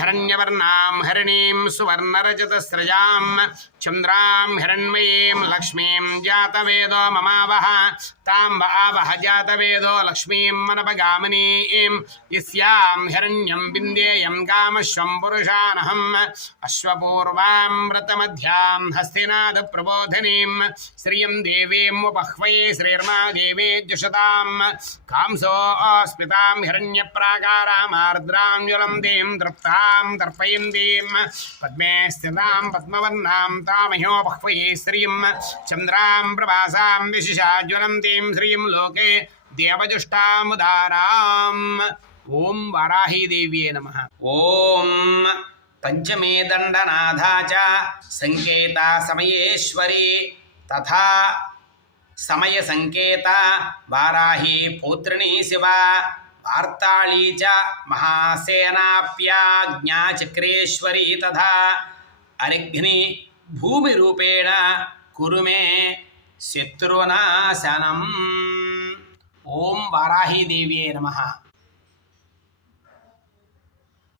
हिरण्यवर्णां हरिणीं सुवर्णरजतस्रजां चन्द्रां हिरण्मयीं लक्ष्मीं जातवेदो ममावह तां वह जातवेदो लक्ष्मीं मनपगामिनीं यस्यां हिरण्यं विन्देयं कामश्वं पुरुषानहम् अश्वपूर्वां व्रतमध्यां हस्तिनादप्रबोधिनीं श्रियं देवीमुपह्वये श्रीर्मा देवी जुषतां कांसोऽस्मितां हिरण्यप्राकारामार्द्रां ज्वलन्तीं तृप्तां तर्पयन्तीं पद्मे स्थितां पद्मवर्णां तामह्योपह्वये श्रियं चन्द्रां प्रभासां विशिषा ज्वलन्तीं श्रियं लोके देवजुष्टामुदाराम्। ओं वाराही देव्ये नमः। ओं पंचमे दंडनाथा च संकेता समयेश्वरी तथा समय संकेता वाराही पौत्रिणी शिवा वार्ताली च महासेनाप्याज्ञा चक्रेश्वरी तथा अरिघ्नि भूमि रूपेण कुरु मे शत्रुनाशनम्। ओं वाराही देव्ये नमः।